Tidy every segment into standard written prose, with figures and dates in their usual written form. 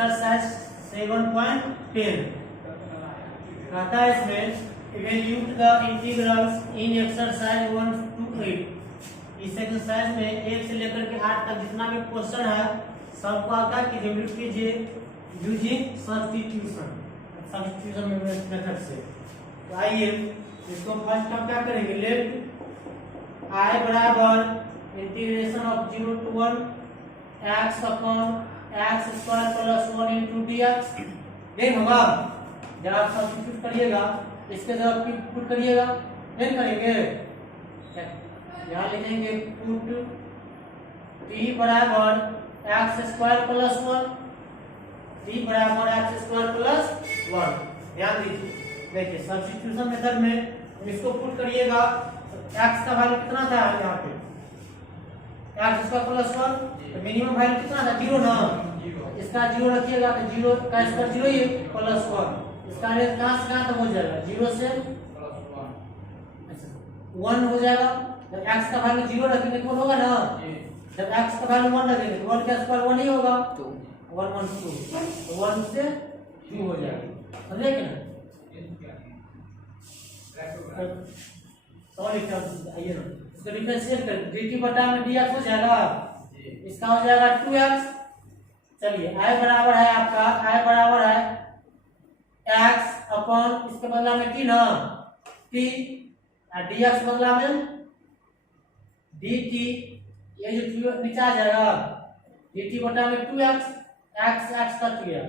Exercise 7.10 कहता है इसमें evaluate the integrals in exercise 1 to 8। इस एक्सरसाइज में 1 से लेकर के 8 तक जितना भी क्वेश्चन है सबको आकर की इवैल्यूएट कीजिए यूजिंग सब्स्टिट्यूशन मेथड से। तो आइए इसको फर्स्ट हम क्या करेंगे, लेट आई बराबर integration of 0 to 1 x upon x square plus 1 into D x. देख होगा जब आप सब्स्टिट्यूट करिएगा इसके जब पुट करिएगा नहीं करेंगे, यहाँ लिखेंगे पुट t बराबर x स्क्वायर प्लस 1, t बराबर x स्क्वायर प्लस 1। ध्यान दीजिए, देखिए सब्स्टिट्यूशन मेथड में इसको पुट करिएगा x का वैल्यू कितना था यहाँ पे x स्क्वायर प्लस 1, तो मिनिमम वैल्यू कितना था 0 ना, इसका 0 रखिएगा तो 0 का स्क्वायर 0 ही प्लस 1, इसका रेंज कहाँ से कहाँ तक हो जाएगा 0 से 1 हो जाएगा। जब x का वैल्यू 0 रखेंगे तो होगा ना, जब x का वैल्यू 1 रखेंगे तो 1 का स्क्वायर 1 ही होगा, 1 1 2 तो 1 से 2 हो जाएगा, समझे कि ना। सॉरी आइए ना इसको डिफरेंशिएट कर dt बटा में dx हो जाएगा, इसका हो जाएगा 2x। चलिए i बराबर है आपका, i बराबर है x अपॉन इसके बदला में t ना t और dx बदला में dt, ये जो नीचे आ जाएगा dt बटा में 2x, x x कट गया।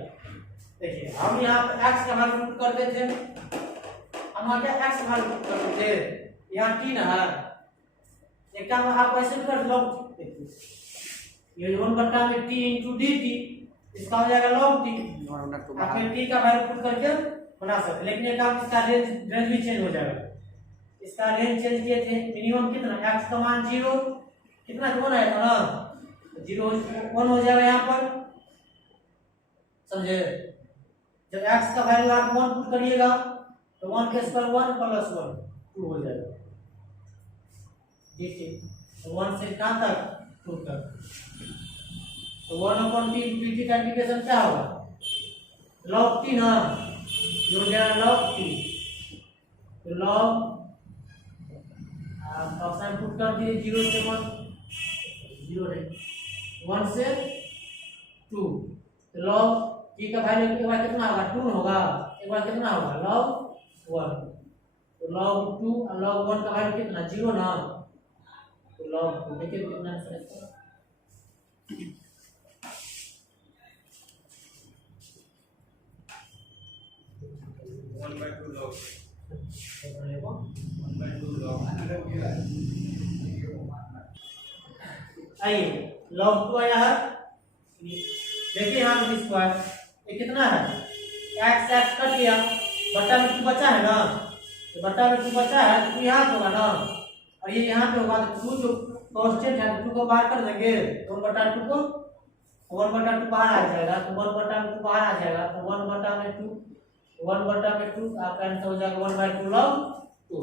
देखिए हम यहाँ पे x का वैल्यू पुट करते थे, हम यहाँ पे x का वैल्यू पुट करते थे, यहाँ t ना है, एक काम आप ऐसे भी कर लो, ये 1 बटा में t इंटू dt, इसका हो जाएगा log t, आप t का वैल्यू पुट करके बना सकते, लेकिन एक काम इसका रेंज भी चेंज हो जाएगा। इसका रेंज चेंज किए थे, मिनिमम कितना x का मान 0 कितना 1 आएगा ना, 0 1 हो जाएगा यहाँ पर, समझे। जब x का वैल्यू आप 1 पुट करिएगा तो 1 के स्क्वायर 1 प्लस 1 2 हो जाएगा, ठीक है। तो 1 से कहाँ तक 2 तक, तो 1/t dt का इंटीग्रेशन क्या होगा log t ना, जो हो जाएगा log t, तो log आप ऑप्शन पुट कर दिए 0 से 1, 0 नहीं 1 से 2, तो log t का वैल्यू एक बार कितना होगा 2 होगा, एक बार कितना होगा log 1, तो log 2 और log 1 का वैल्यू कितना 0 ना, तो log 2 देखिए कितना आंसर है 1/2 log 1/2 log। आइए log 2 आया है, देखिए यहाँ पे स्क्वायर ये कितना है x x कट गया, बटा में 2 बचा है ना, तो बटा में 2 बचा है तो यहाँ पे होगा ना, और ये यहाँ पे होगा तो 2 जो कांस्टेंट है 2 को बाहर कर देंगे, 1/2 को 1/2 बाहर आ जाएगा, तो 1/2 बाहर आ जाएगा, तो 1/2 आपका आंसर हो जाएगा 1/2 log 2।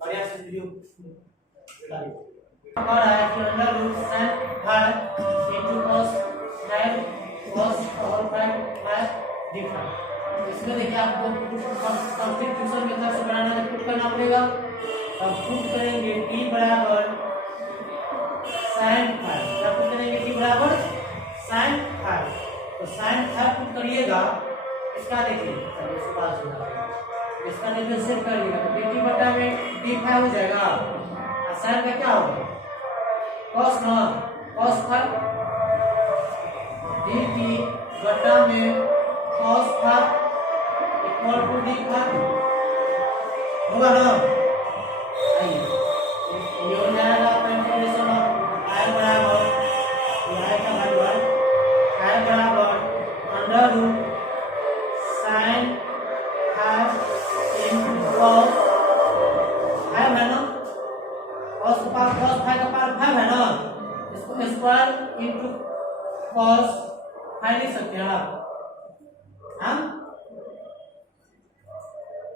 बढ़िया से वीडियो और है कि under root sin five into cos 5 cos और 5 है डिफरेंट। इसमें देखिए आपको सब्स्टिट्यूशन मेथड से बनाना है, पुट करना पड़ेगा, अब पुट करेंगे t बराबर sin 5, क्या पुट करेंगे t बराबर sin 5, तो sin 5 पुट करिएगा, इसका देखिए चलिए इस पास हो जाएगा, इसका डिफरेंशिएट करिएगा तो dt बटा में d5 हो जाएगा, और sin का क्या होगा cos ना, cos 5 dt बटा में cos 5 इक्वल टू d5 होगा ना। आइए ये हो जाएगा इंटीग्रेशन ऑफ i बराबर i का वैल्यू है i बराबर under root sin 5 into cos 5 है ना, cos का पावर cos 5 का पावर 5 है ना, इसको स्क्वायर into cos 5 लिख सकते हैं आप, हाँ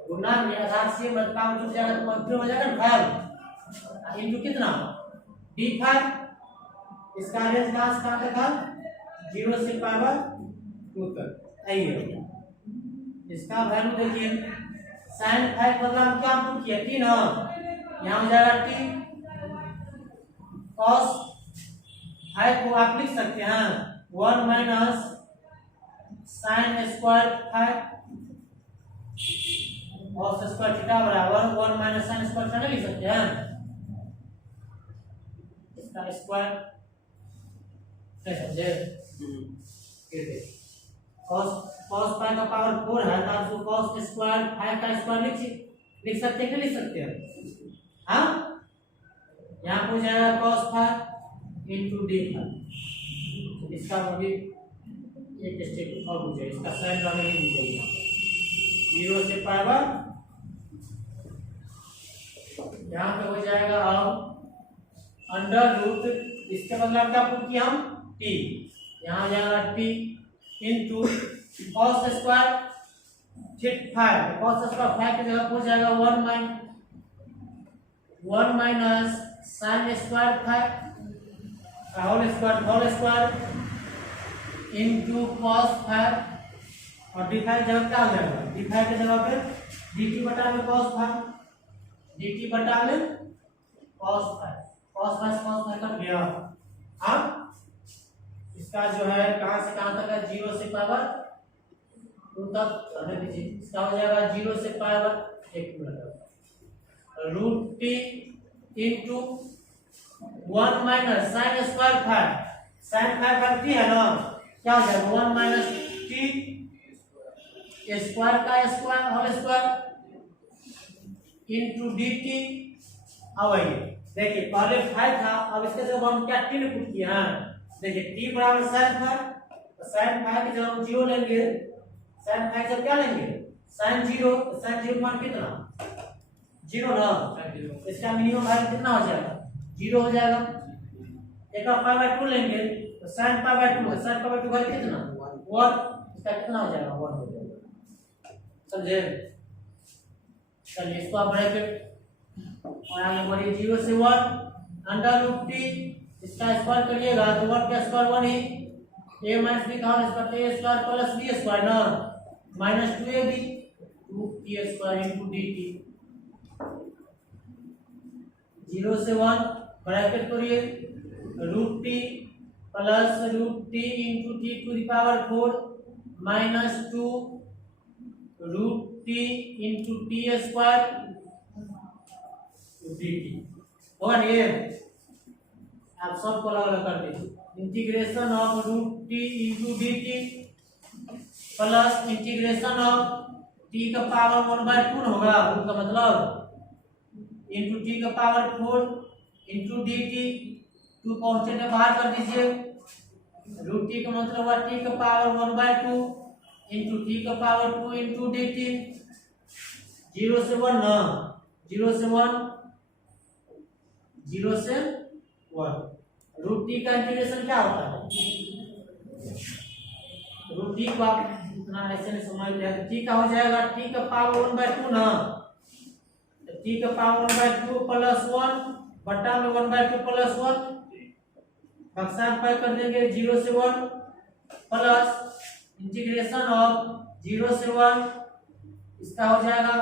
गुना में आधार से मल्टीप्लाई में जुड़ जाएगा तो मल्टीप्लाई हो जाएगा ना 5 इंटू कितना d5, इसका रेंज कहाँ से कहाँ तक है 0 से पावर 2 तक आइए। इसका वैल्यू देखिए sin 5 बदला हम क्या पुट किया t ना, यहाँ हो जाएगा t cos 5 को आप लिख सकते हैं 1 minus sin square 5 cos square theta बराबर 1 माइनस sin स्क्वायर थीटा लिख सकते हैं, इसका स्क्वायर कैसे समझे? cos 5 का पावर 4 है तो आप cos स्क्वायर 5 का स्क्वायर लिख सकते हैं कि लिख सकते हैं? हाँ, यहाँ पे हो जाएगा cos 5 into d5। इसका भी एक स्टेप और हो जाएगा, इसका साइन वाले नहीं दीजिएगा 0 से पावर, यहाँ पे हो जाएगा अब अंडर रूट, इसके बदला क्या पुट किया हम t, यहाँ हो जाएगा t into cos square 5, cos square 5 की जगह हो जाएगा 1 minus sin square 5 whole square into cos 5 और d5 जगह क्या हो जाएगा, d5 की जगह पे dt बटा में cos 5, dt बटा में cos 5 कट गया। अब इसका जो है कहां से कहां तक है, 0 से पावर 2 तक रहने दीजिए। इसका हो जाएगा 0 से power 1 root T into 1 minus sin square 5, sin 5 T है ना, क्या हो जाएगा 1 माइनस टी स्क्वायर का square whole square into D T. अब आइए देखिए पहले 5 था, अब इसके जगह हम क्या टी ने पुट किया है, देखिए t बराबर sin 5, तो sin 5 की जगह हम 0 लेंगे, sin 5 से क्या लेंगे sin 0 मान कितना 0 ना, इसका मिनिमम वैल्यू कितना हो जाएगा 0 हो जाएगा। एक का पाई बाय 2 लेंगे तो sin pi by 2 sin pi by 2 value कितना 1, इसका कितना हो जाएगा 1 हो जाएगा, समझे? चलिए इसको आप ब्रैकेट और आगे बढ़िए 0 से 1 अंडर रूट टी, इसका स्क्वायर करिएगा तो 1 का स्क्वायर 1 ही, a माइनस बी का whole square a square plus b square ना minus 2ab 2t square into dt। 0 से 1 ब्रैकेट करिए root T plus root T into T to the power 4 minus 2 root T into T square dt होगा ना, ये आप सबको अलग अलग कर दीजिए। Integration of root T into D T plus integration of T का पावर 1/2 होगा, उसका मतलब इंटू टी का power 4 into D T, 2 constant में बाहर कर दीजिए, रूट टी का मतलब हुआ टी का पावर 1/2 इंटू टी का पावर 2 इंटू डी टी। 0 से 1 ना, 0 से 1 रूट टी का इंटीग्रेशन क्या होता है, रूट टी को आप इतना ऐसे नहीं समझते हैं, टी का हो जाएगा टी का पावर 1/2 ना, तो टी का पावर 1/2 प्लस 1 बटा में 1/2 प्लस 1 बक्सा पाई कर देंगे 0 से 1 प्लस इंटीग्रेशन ऑफ 0 से 1, इसका हो जाएगा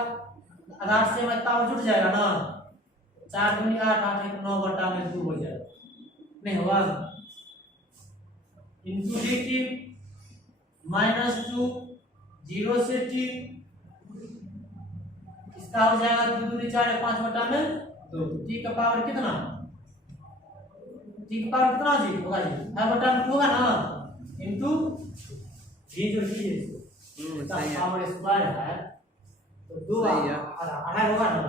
आधार से में ताव जुड़ जाएगा ना, 4 दूनी 8 8 1 9 बटा में 2 हो जाएगा, नहीं हुआ, इंटू डी टी माइनस 2 0 से टी, इसका हो जाएगा 2 दूनी 4 5 बटा में 2, टी का पावर कितना, टी का पावर कितना जी होगा जी 5 बटा में 2 होगा ना, इंटू जी जो टी इसका पावर स्क्वायर है तो 2 आधा होगा ना,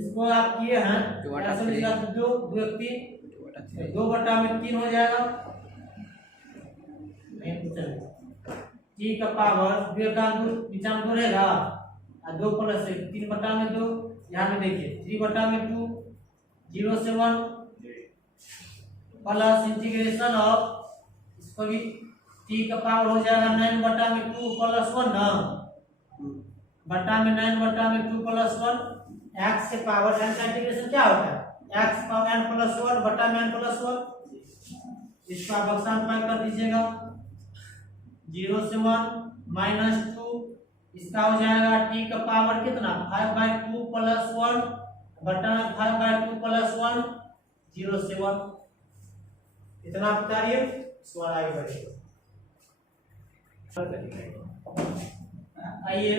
इसको आप किए हैं ऐसे लिखा तो 2 3 2 बटा में 3 हो जाएगा, टी का पावर 2 का नीचा में 2 रहेगा और 2 प्लस 3 बटा में 2, यहाँ में देखिए 3 बटा में 2 0 से 1 प्लस इंटीग्रेशन ऑफ इसको भी टी का पावर हो जाएगा 9 बटा में 2 प्लस 1 ना, बटा में 9 बटा में 2 प्लस 1 x से पावर n का इंटीग्रेशन क्या होता है x पावर n प्लस 1 बटा में n प्लस 1 इसका बक्सा पैक कर दीजिएगा 0 से 1 -2 इसका हो जाएगा t का पावर कितना 5/2 + 1 बटा में 5/2 + 1 0 से 1 इतना बताइए। इसके बाद आगे बढ़िए। आइए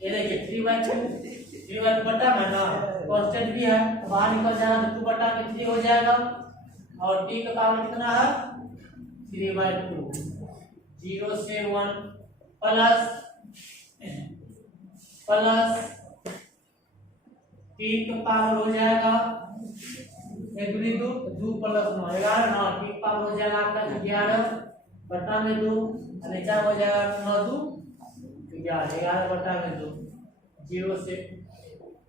ये देखिए 3/2 बटा में ना कांस्टेंट भी है तो बाहर निकल जाएगा तो 2 बटा में 3 हो जाएगा और t का पावर कितना है 3/2 0 से 1 प्लस t का पावर हो जाएगा 1 2 2 + 9 11 ना t का पावर हो जाएगा आपका 11 बटा में 2 और नीचे हो जाएगा 9 2 11 बटा में 2 0 से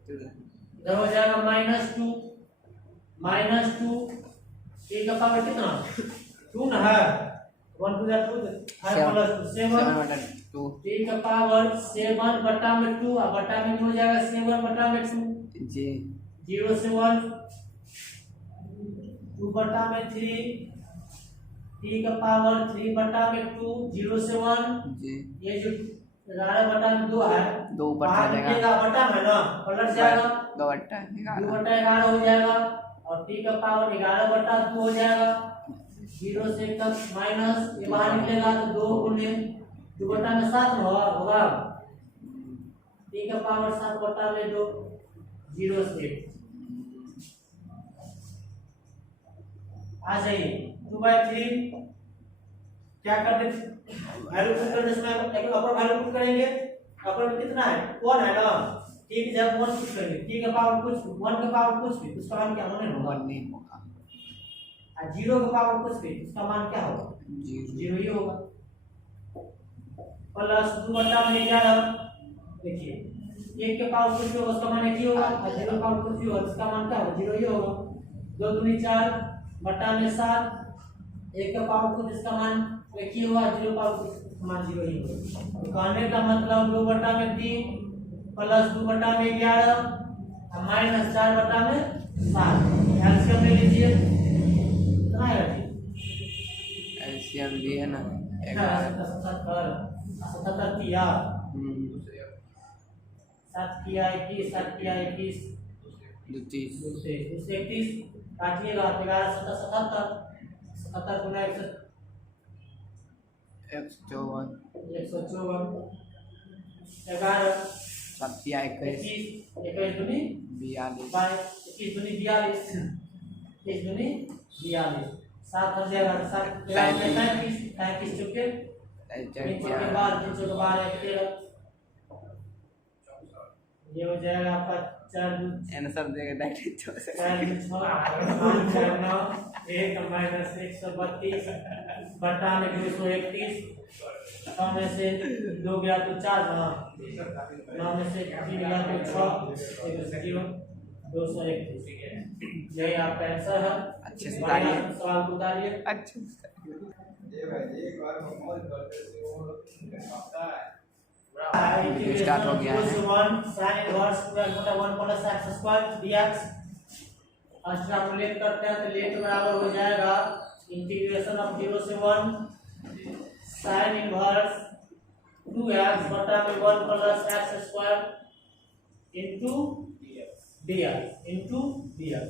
इधर हो जाएगा -2 t का पावर कितना 2 ना है 1 2 5 + 7 t का पावर 7 बटा में 2 और बटा में हो जाएगा 7 बटा में 2 जी 0 से 1 2 बटा में 3 t का पावर 3 बटा में 2 0 से 1 जी ये जो 11 बटा में 2 है 2 ऊपर चलेगा बटा में ना पलट जाएगा 2 बटा 2 बटा 11 हो जाएगा और t का पावर 11 बटा 2 हो जाएगा 0 से तक माइनस ये बाहर निकलेगा तो 2 गुने 2 बटा में 7 होगा t का पावर 7 बटा में 2 0 से आ जाइए 2/3 क्या कर दे वैल्यू पुट करने से एक अपर वैल्यू पुट करेंगे अपर में कितना है 1 है ना t की जगह 1 पुट करेंगे t का पावर कुछ 1 का पावर कुछ भी उसका मान क्या होने होगा 1 नहीं होगा 0 का पावर कुछ भी उसका मान क्या होगा 0 ही होगा प्लस 2 बटा में 11 देखिए 1 के पावर कुछ भी होगा उसका मान 1 ही होगा और 0 का पावर कुछ भी होगा उसका मान क्या होगा 0 ही होगा 2 दूनी 4 बटा में 7 1 का पावर कुछ इसका मान 1 ही होगा 0 पावर कुछ इसका मान 0 ही होगा तो कहने का मतलब 2 बटा में 3 प्लस 2 बटा में 11 और माइनस 4 बटा में 7 एलसीएम ले लीजिए कितना है एलसीएम भी है ना 77 किया 7 किया 21 7 किया 21 32 31 काटिएगा 11 77 77 गुना 154 154 11 7 या 21 21 दूनी 42 21 दूनी 42 21 दूनी 42 7 हो जाएगा 7 35 चुके 3 के बाद 3 के बाद 13 ये हो जाएगा आपका 4 आंसर देगा डायरेक्ट 4 9 1 माइनस 132 बटा में 231 9 में से 2 गया तो 4 9 में से 3 गया तो 6 231 यही आपका आंसर है अच्छे से उतारिए सवाल को उतारिए अच्छे से स्टार्ट हो गया है sin inverse 1 plus x square dx extrapolate करते हैं तो लेट बराबर हो जाएगा इंटीग्रेशन ऑफ 0 से 1 sin इनवर्स 2x बटा में 1 plus x square into dx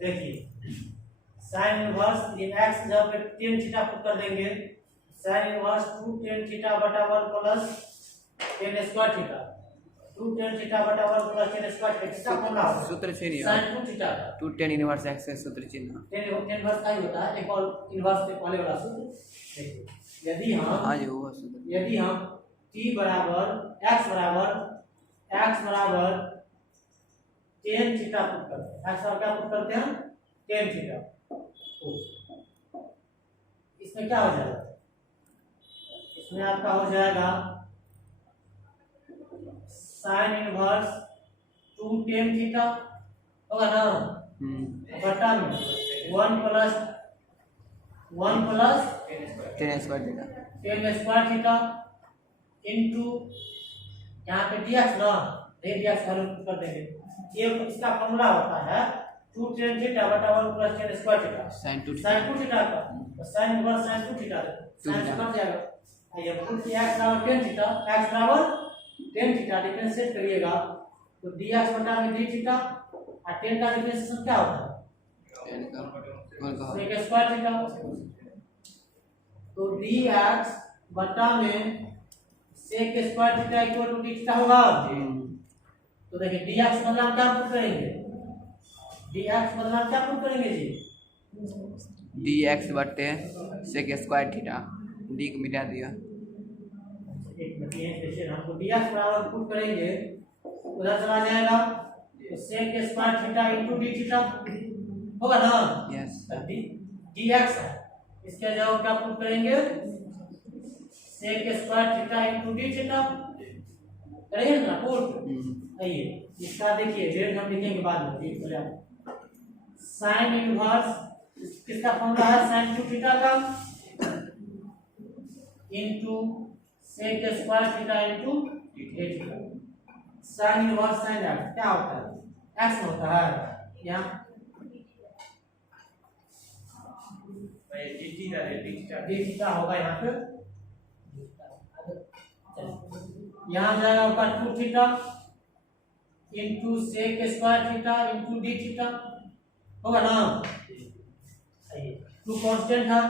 देखिए sin इनवर्स इन x जब tan थीटा पुट कर देंगे sin इनवर्स 2 tan थीटा बटा 1 plus tan square theta 2 tan theta बटा 1 प्लस tan स्क्वायर थीटा कौन होगा सूत्र चिन्ह sin 2 theta 2 tan inverse x है सूत्र चिन्ह tan इनवर्स का ही होता है एक और इनवर्स के पहले वाला सूत्र देखिए यदि हम हाँ जी वो सूत्र यदि हम t बराबर x बराबर tan थीटा पुट करते हैं x और क्या पुट करते हैं tan थीटा इसमें क्या हो जाएगा इसमें आपका हो जाएगा sin इनवर्स 2 tan थीटा होगा ना बटा में 1 plus tan square theta tan square theta into यहाँ पे dx ना dx वैल्यू कर देंगे ये इसका फॉर्मूला होता है 2 tan थीटा बटा 1 plus tan square theta sine 2 sin 2 theta का तो sin inverse sin 2 theta sin से कट जाएगा आइए पुट x बराबर tan थीटा x बराबर tan थीटा डिफरेंशिएट करिएगा तो dx बटा में d थीटा और tan का डिफरेंशिएशन क्या होता है tan का sec स्क्वायर थीटा तो dx बटा में sec square theta equal to d theta होगा तो देखिए dx बदला हम क्या पुट करेंगे dx बदला हम क्या पुट करेंगे जी dx बटे sec स्क्वायर थीटा d को मिटा दिया एक मिनट ये देखिए हमको dx बराबर पुट करेंगे उधर चला जाएगा तो sec square theta into d theta होगा ना यस dx है इसके जगह क्या पुट करेंगे sec square theta into d theta करेंगे ना पुट आइए इसका देखिए रेट हम लिखेंगे बाद में ठीक बोले sin इनवर्स किसका फॉर्मूला है sin 2 थीटा का into sec square theta into d theta sin inverse sin x क्या होता है x होता है यहाँ d थीटा होगा यहाँ पे यहाँ जाएगा आपका 2 theta into sec square theta into d theta होगा ना टू कांस्टेंट है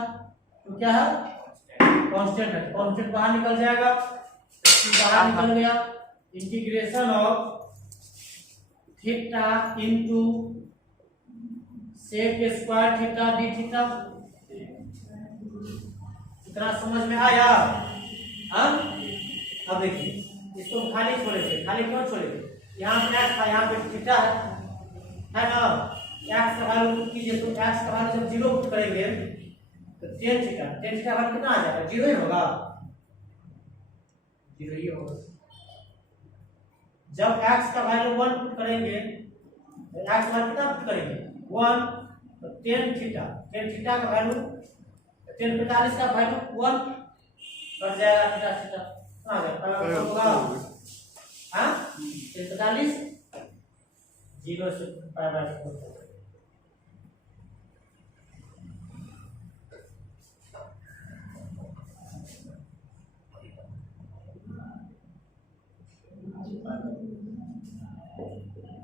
तो क्या है कांस्टेंट है कांस्टेंट बाहर निकल जाएगा बाहर निकल गया integration of theta into sec square theta d theta इतना समझ में आया हाँ अब देखिए इसको खाली छोड़े थे खाली क्यों छोड़े थे यहाँ पे x था यहाँ पे थीटा है ना x का वैल्यू पुट कीजिए तो x का वैल्यू जब 0 पुट करेंगे तो tan थीटा वैल्यू कितना आ जाएगा 0 ही होगा 0 ही होगा जब x का वैल्यू 1 पुट करेंगे तो x का वैल्यू कितना पुट करेंगे 1 तो tan थीटा का वैल्यू tan 45 का वैल्यू 1 कट जाएगा थीटा थीटा आ जाएगा होगा हां 45 0 से पाई बाय 4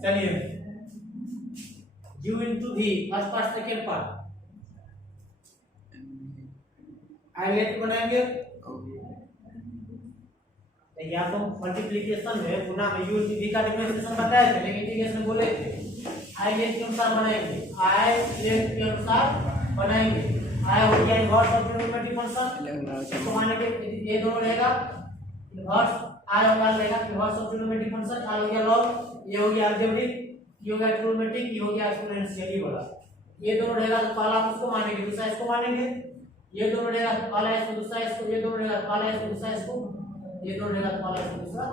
चलिए u into v first part second part ILATE बनाएंगे या तो मल्टीप्लिकेशन में गुना में u into v का डिफरेंशिएशन बताया था लेकिन इंटीग्रेशन बोले थे आइलेट के अनुसार बनाएंगे आइलेट के अनुसार बनाएंगे आई हो गया इनवर्स ऑफ ट्रिग्नोमेट्रिक फंक्शन इसको मानेंगे ये दोनों रहेगा इनवर्स आई होगा रहेगा इनवर्स ऑफ ट्रिग्नोमेट्रिक फंक्शन आई हो गया लॉग ये हो गया अलजेब्रिक ये हो गया ट्रिग्नोमेट्रिक ये हो गया एक्सपोनेंशियल वाला ये दोनों रहेगा तो पहला उसको मानेंगे दूसरा इसको मानेंगे ये दोनों रहेगा तो पहला इसको दूसरा इसको ये दोनों रहेगा तो पहला इसको दूसरा इसको ये दोनों रहेगा तो पहला इसको दूसरा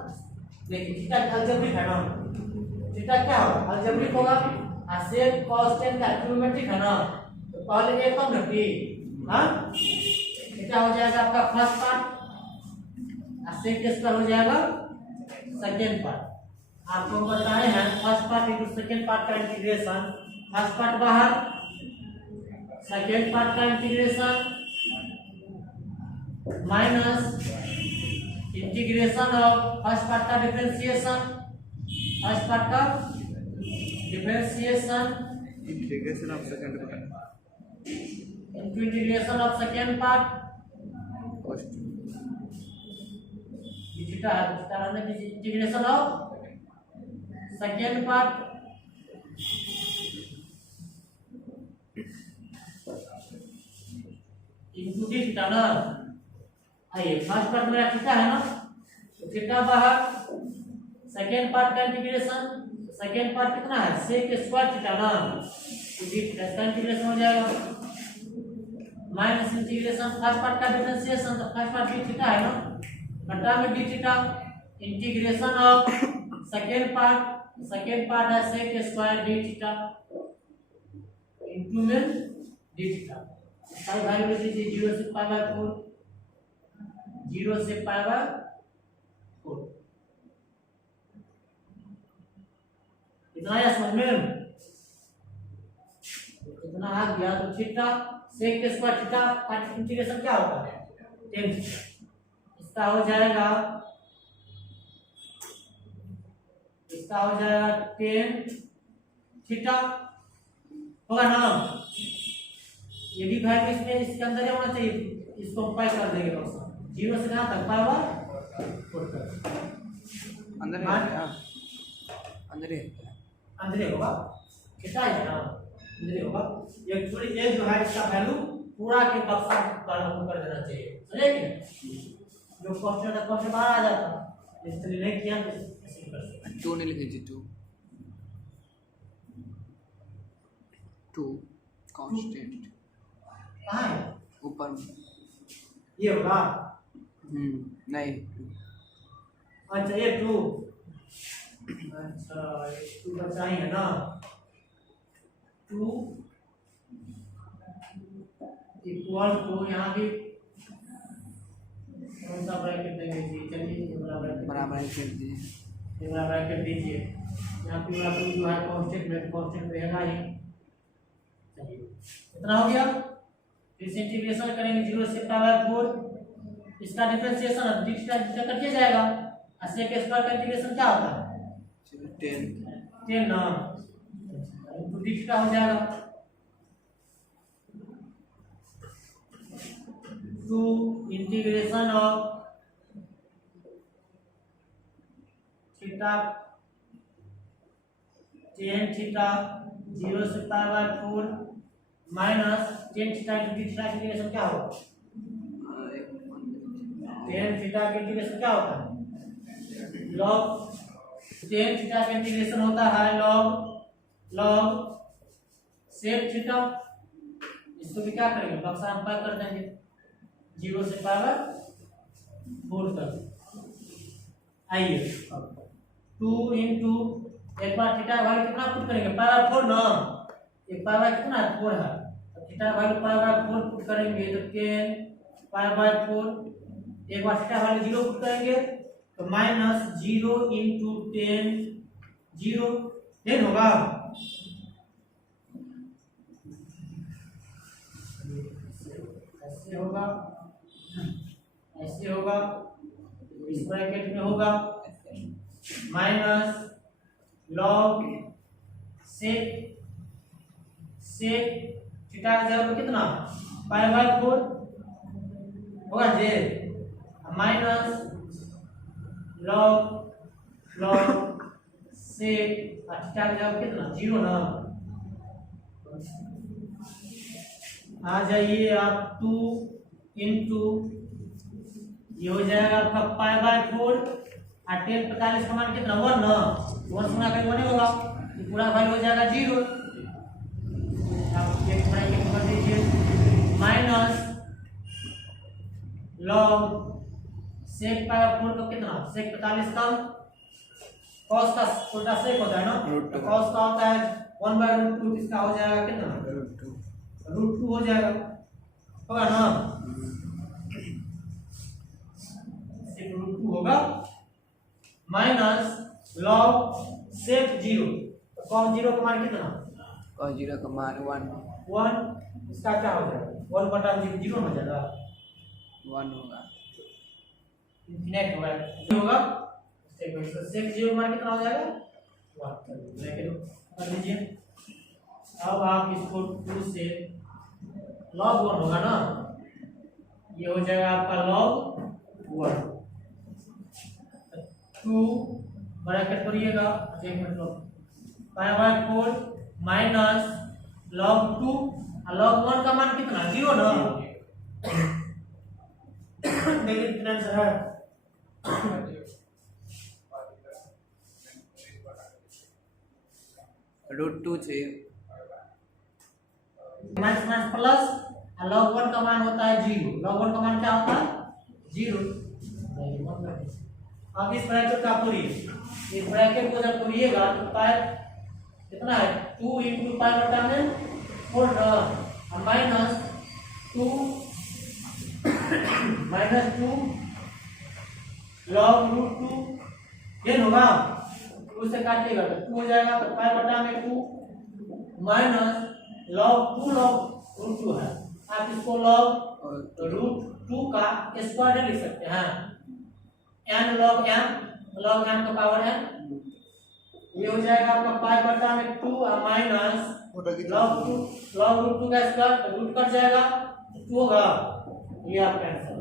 देखिए थीटा अलजेब्रिक है ना थीटा क्या होगा अलजेब्रिक होगा और सेक कांस्टेंट का ट्रिग्नोमेट्रिक है ना तो पहले ये कम रखिए हां थीटा हो जाएगा आपका फर्स्ट पार्ट और सेक इसका हो जाएगा सेकंड पार्ट आपको बताए हैं first part into second part का इंटीग्रेशन फर्स्ट पार्ट बाहर सेकंड पार्ट का integration minus integration of first part का डिफरेंशिएशन फर्स्ट पार्ट का differentiation integration of second part into integration of second part theta है integration of second part into D theta ना आइए first part मेरा theta है ना तो थीटा बाहर सेकेंड पार्ट का इंटीग्रेशन सेकेंड पार्ट कितना है सेक स्क्वायर थीटा ना तो डी थीटा का इंटीग्रेशन हो जाएगा माइनस इंटीग्रेशन फर्स्ट पार्ट का डिफरेंशिएशन तो फर्स्ट पार्ट डी थीटा है ना बटा में D theta integration of second part है sec square D theta into में डी थीटा सारी वैल्यू ले लीजिए 0 से पाई बाय 4 0 से पाई बाय 4 इतना या समझ में इतना आ गया तो थीटा सेक के स्क्वायर थीटा का इंटीग्रेशन क्या होता है 10 इसका हो जाएगा 10 थीटा होगा ना। ये भी वैल्यू इसमें इसके अंदर ही होना चाहिए, इसको पाई कर देंगे दोस्तों 0 से कहां तक पाई हुआ अंदर है क्या? अंदर है क्या? अंदर ही होगा कितना है ना अंदर ही होगा। एक्चुअली ये जो है इसका वैल्यू पूरा के बक्सा कर देना चाहिए समझे कि जो क्वेश्चन का क्वेश्चन बाहर आ जाता इसलिए नहीं किया तो ऐसे ही कर सकते 2 नहीं लिखे जी 2 कांस्टेंट कहां है ऊपर में। ये होगा नहीं अच्छा ये 2 अच्छा ये 2 बचा ही है ना 2 इक्वल टू यहाँ भी कौन सा ब्रैकेट देंगे जी चलिए ये वाला ब्रैकेट बराबर कर दीजिए। ये वाला ब्रैकेट दीजिए यहाँ पे वाला जो है कांस्टेंट रहेगा ही। चलिए इतना हो गया फिर से इंटीग्रेशन करेंगे 0 से पावर 4 इसका डिफरेंशिएशन डिफरेंशिएट करके जाएगा अस्सी के स्क्वायर का इंटीग्रेशन क्या होता है 10 ना तो डिट का हो जाएगा 2 इंटीग्रेशन ऑफ थीटा 10 थीटा 0 से पावर 4 माइनस 10 थीटा इंटीग्रेशन क्या होगा 10 थीटा का इंटीग्रेशन क्या होता है log 10 थीटा का इंटीग्रेशन होता है log sec थीटा। इसको भी क्या करेंगे बक्सा में पाई कर देंगे 0 से पावर 4 तक। आइए 2 इंटू एक बार थीटा वैल्यू कितना पुट करेंगे पावर 4 ना एक पावर कितना 4 है तो थीटा वैल्यू पावर 4 पुट करेंगे तो 10 पावर 4 एक बार थीटा वैल्यू 0 पुट करेंगे तो माइनस 0 इंटू 10 होगा ऐसे होगा इस ब्रैकेट में होगा माइनस log sec थीटा का जगह पे कितना पाई बाय 4 होगा जे माइनस log sec थीटा का जगह कितना 0 ना। आ जाइए आप 2 इंटू ये हो जाएगा आपका पाई बाय 4 और 10 45 का मान कितना 1 ना 1 गुना करके 1 होगा तो पूरा वैल्यू हो जाएगा 0 आप एक ब्रैकेट कर दीजिए माइनस log sec पाई 4 का कितना sec 45 का cos का उल्टा sec होता है ना तो cos का होता है 1/√2 इसका हो जाएगा कितना √2 हो जाएगा होगा ना sec √2 होगा माइनस log sec 0 तो cos 0 का मान कितना और 0 का मान 1 इसका क्या हो जाएगा 1/0 हो जाएगा 1 होगा इनफिनिट होगा sec 0 मान कितना हो जाएगा 1 ब्रैकेट कर दीजिए। अब आप इसको 2 से log 1 होगा ना ये हो जाएगा आपका log 1 2 ब्रैकेट करिएगा एक minute pi by 4 minus log 2 और log 1 का मान कितना 0 ना देखिए कितना आंसर है √2 से माइनस प्लस और log 1 का मान होता है 0 log 1 का मान क्या होता है 0। अब इस ब्रैकेट का पूरिए इस ब्रैकेट को जब पूरिएगा तो पाई कितना है 2 इंटू पाई बटा में 4 और माइनस 2 log √2 ये होगा 2 से काटिएगा तो 2 हो जाएगा तो पाई बटा में 2 माइनस log 2 log रूट 2 है, आप इसको log रूट 2 का स्क्वायर लिख सकते हैं, n log n का पावर n, ये हो जाएगा आपका पाई बटा में 2 माइनस log रूट 2 का स्क्वायर, रूट कट जाएगा 2 होगा, ये आपका आंसर।